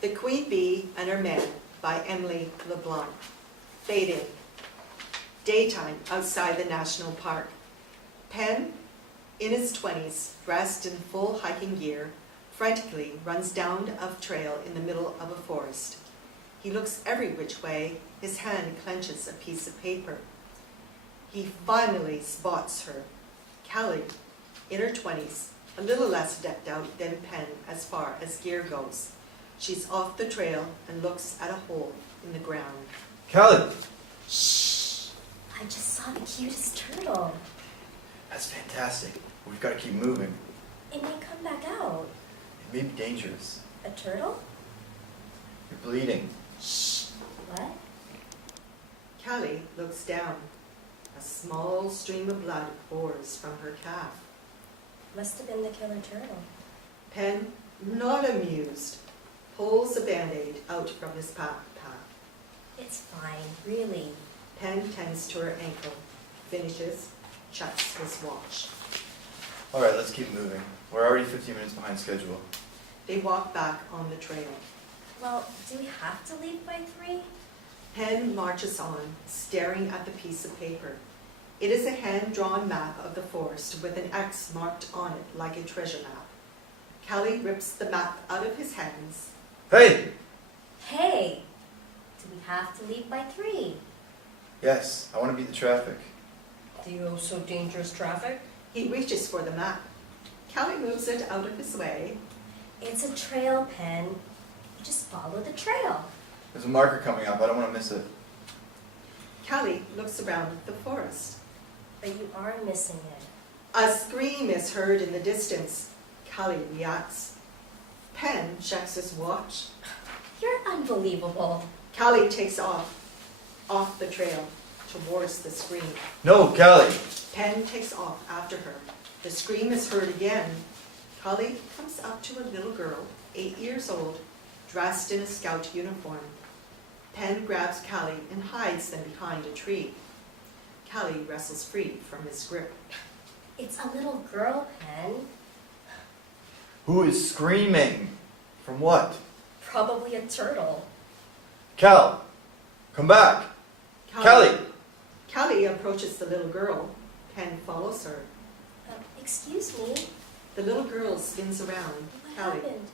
The Queen Bee and Her Men by Emily LeBlanc. Fade in. Daytime outside the national park. Penn, in his 20s, dressed in full hiking gear, frantically runs down a trail in the middle of a forest. He looks every which way, his hand clenches a piece of paper. He finally spots her. Callie, in her 20s, a little less decked out than Penn as far as gear goes. She's off the trail and looks at a hole in the ground. Callie! Shh! I just saw the cutest turtle. That's fantastic. We've got to keep moving. It may come back out. It may be dangerous. A turtle? You're bleeding. Shh! What? Callie looks down. A small stream of blood pours from her calf. Must have been the killer turtle. Penn, not amused, pulls a Band-Aid out from his backpack. It's fine, really. Penn tends to her ankle, finishes, checks his watch. All right, let's keep moving. We're already 15 minutes behind schedule. They walk back on the trail. Well, do we have to leave by 3? Penn marches on, staring at the piece of paper. It is a hand-drawn map of the forest with an X marked on it like a treasure map. Callie rips the map out of his hands. Hey! Hey! Do we have to leave by 3? Yes, I want to beat the traffic. Do you also dangerous traffic? He reaches for the map. Callie moves it out of his way. It's a trail, Penn. You just follow the trail. There's a marker coming up. I don't want to miss it. Callie looks around the forest. But you are missing it. A scream is heard in the distance. Callie reacts. Penn checks his watch. You're unbelievable. Callie takes off the trail towards the scream. No, Callie! Penn takes off after her. The scream is heard again. Callie comes up to a little girl, 8 years old, dressed in a scout uniform. Penn grabs Callie and hides them behind a tree. Callie wrestles free from his grip. It's a little girl, Penn. Who is screaming? From what? Probably a turtle. Cal! Come back! Callie! Callie approaches the little girl. Penn follows her. Excuse me. The little girl spins around. What Callie. happened?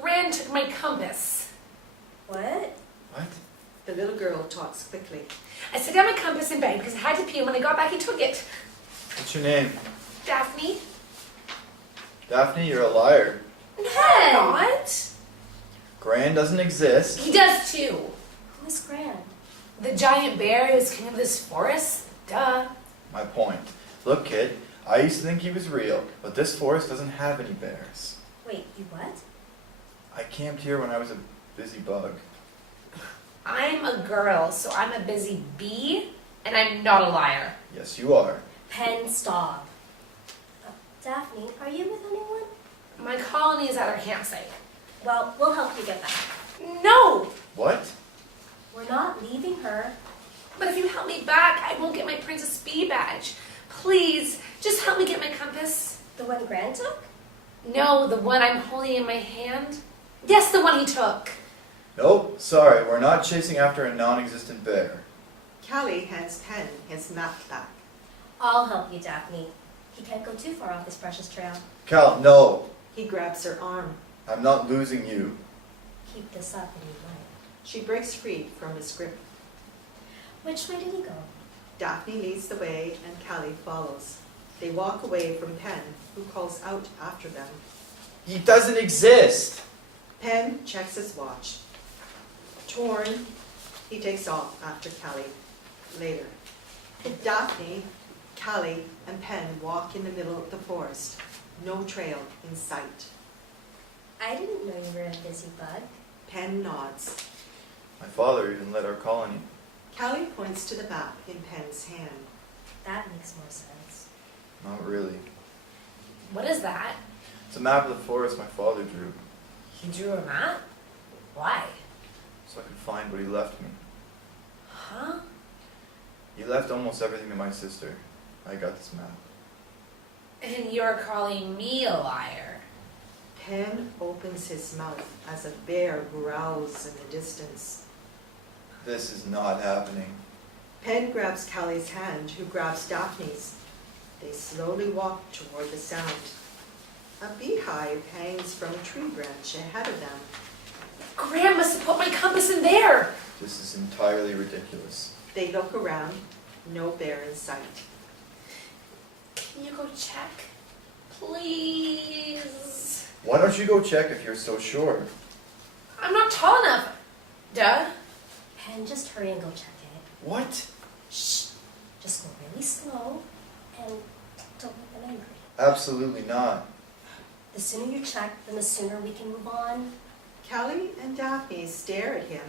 Gran took my compass. What? What? The little girl talks quickly. I set down my compass in bed because I had to pee, and when I got back he took it. What's your name? Daphne? Daphne, you're a liar. Penn! Not? Gran doesn't exist. He does too. Who is Gran? The giant bear who's king of this forest? Duh. My point. Look, kid, I used to think he was real, but this forest doesn't have any bears. Wait, you what? I camped here when I was a busy bug. I'm a girl, so I'm a busy bee, and I'm not a liar. Yes, you are. Penn, stop. Daphne, are you with anyone? My colony is at our campsite. Well, we'll help you get back. No! What? We're not leaving her. But if you help me back, I won't get my Princess Bee badge. Please, just help me get my compass. The one Gran took? No, the one I'm holding in my hand. Yes, the one he took. Nope, sorry, we're not chasing after a non-existent bear. Callie hands Penn his map back. I'll help you, Daphne. He can't go too far off this precious trail. Cal, no! He grabs her arm. I'm not losing you. Keep this up and you might. She breaks free from his grip. Which way did he go? Daphne leads the way and Callie follows. They walk away from Penn, who calls out after them. He doesn't exist! Penn checks his watch. Torn, he takes off after Callie. Later, Daphne, Callie, and Penn walk in the middle of the forest. No trail in sight. I didn't know you were a busy bug. Penn nods. My father even led our colony. Callie points to the map in Penn's hand. That makes more sense. Not really. What is that? It's a map of the forest my father drew, He drew a map? Why? so I could find what he left me. Huh? He left almost everything to my sister. I got this map. And you're calling me a liar. Penn opens his mouth as a bear growls in the distance. This is not happening. Penn grabs Callie's hand, who grabs Daphne's. They slowly walk toward the sound. A beehive hangs from a tree branch ahead of them. Gran must have put my compass in there. This is entirely ridiculous. They look around, no bear in sight. Can you go check? Please. Why don't you go check if you're so sure? I'm not tall enough. Duh. Penn, just hurry and go check it. What? Shh. Just go really slow and don't make them angry. Absolutely not. The sooner you check, then the sooner we can move on. Callie and Daphne stare at him.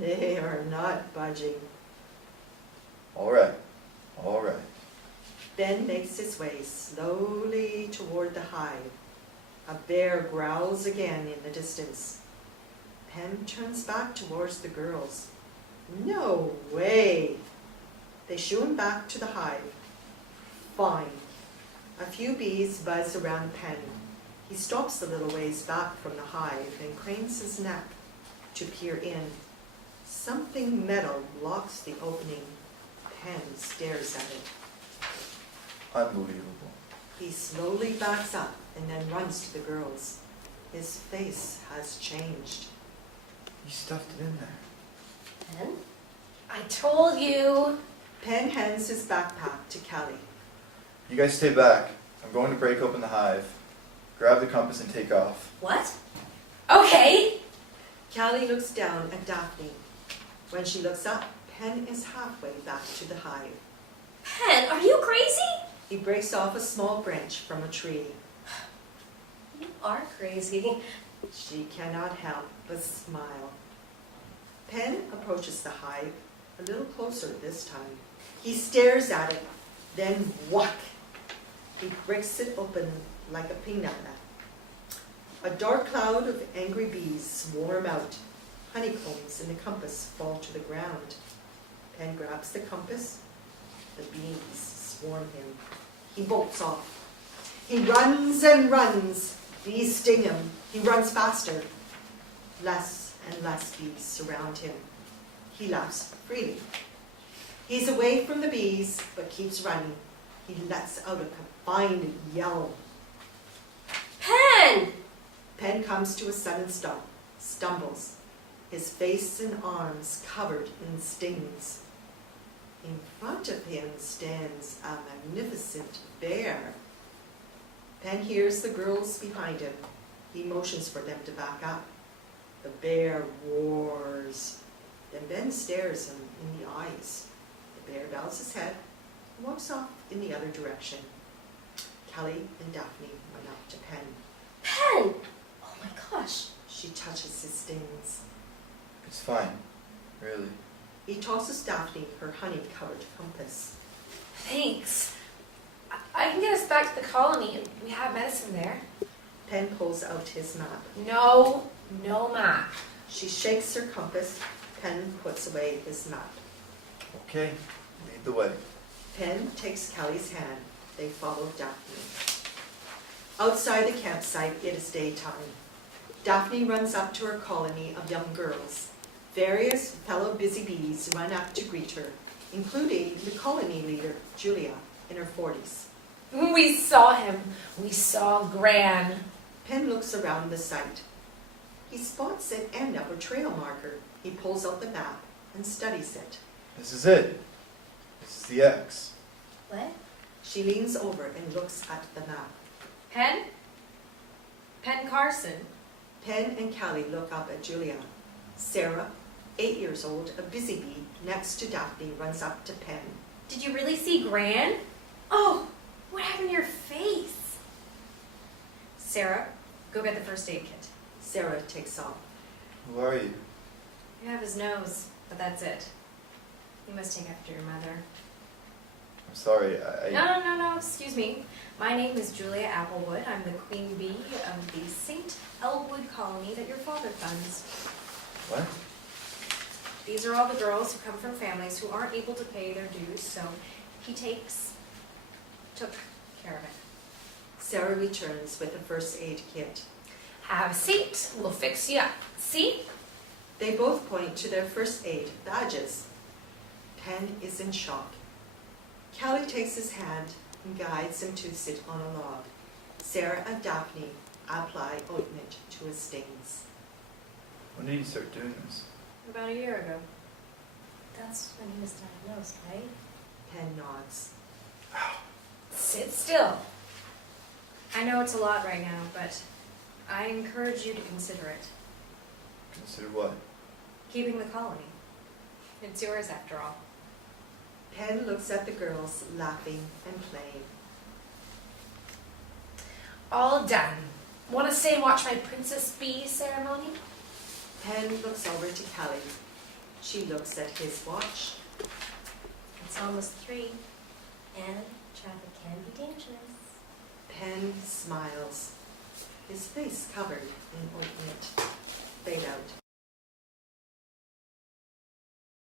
They are not budging. All right. All right. Ben makes his way slowly toward the hive. A bear growls again in the distance. Penn turns back towards the girls. No way! They shoo him back to the hive. Fine. A few bees buzz around Penn. He stops a little ways back from the hive and cranes his neck to peer in. Something metal blocks the opening. Penn stares at it. Unbelievable. He slowly backs up and then runs to the girls. His face has changed. You stuffed it in there. Penn? I told you. Penn hands his backpack to Callie. You guys stay back. I'm going to break open the hive. Grab the compass and take off. What? Okay. Callie looks down at Daphne. When she looks up, Penn is halfway back to the hive. Penn, are you crazy? He breaks off a small branch from a tree. You are crazy. She cannot help but smile. Penn approaches the hive a little closer this time. He stares at it, then whack! He breaks it open like a pinata. A dark cloud of angry bees swarm out. Honeycombs in the compass fall to the ground. Penn grabs the compass. The bees swarm him. He bolts off. He runs and runs. Bees sting him. He runs faster. Less and less bees surround him. He laughs freely. He's away from the bees, but keeps running. He lets out a confined yell. Penn! Penn comes to a sudden stop, stumbles, his face and arms covered in stings. In front of him stands a magnificent bear. Penn hears the girls behind him. He motions for them to back up. The bear roars. Then Ben stares him in the eyes. The bear bows his head and walks off in the other direction. Callie and Daphne run up to Penn. Penn! Oh my gosh. She touches his stings. It's fine. Really. He tosses Daphne her honey-covered compass. Thanks. I can get us back to the colony. We have medicine there. Penn pulls out his map. No map. She shakes her compass. Penn puts away his map. Okay. Lead the way. Penn takes Callie's hand. They follow Daphne. Outside the campsite, it is daytime. Daphne runs up to her colony of young girls. Various fellow busy bees run up to greet her, including the colony leader, Julia, in her 40s. We saw him. We saw Gran. Penn looks around the site. He spots an end of a trail marker. He pulls out the map and studies it. This is it. This is the X. What? She leans over and looks at the map. Penn? Penn Carson. Penn and Callie look up at Julia. Sarah, 8 years old, a busy bee, next to Daphne, runs up to Penn. Did you really see Gran? Oh, what happened to your face? Sarah, go get the first aid kit. Sarah takes off. Who are you? You have his nose, but that's it. You must take after your mother. I'm sorry. No, excuse me. My name is Julia Applewood. I'm the queen bee of the St. Elwood colony that your father funds. What? These are all the girls who come from families who aren't able to pay their dues, so he took care of it. Sarah returns with a first aid kit. Have a seat. We'll fix you up. See? They both point to their first aid badges. Penn is in shock. Kelly takes his hand and guides him to sit on a log. Sarah and Daphne apply ointment to his stings. When did you start doing this? About a year ago. That's when he was diagnosed, right? Penn nods. Sit still. I know it's a lot right now, but I encourage you to consider it. Consider what? Keeping the colony. It's yours after all. Penn looks at the girls laughing and playing. All done. Want to stay and watch my Princess Bee ceremony? Penn looks over to Kelly. She looks at his watch. It's almost 3, and traffic can be dangerous. Penn smiles, his face covered in ointment. Fade out.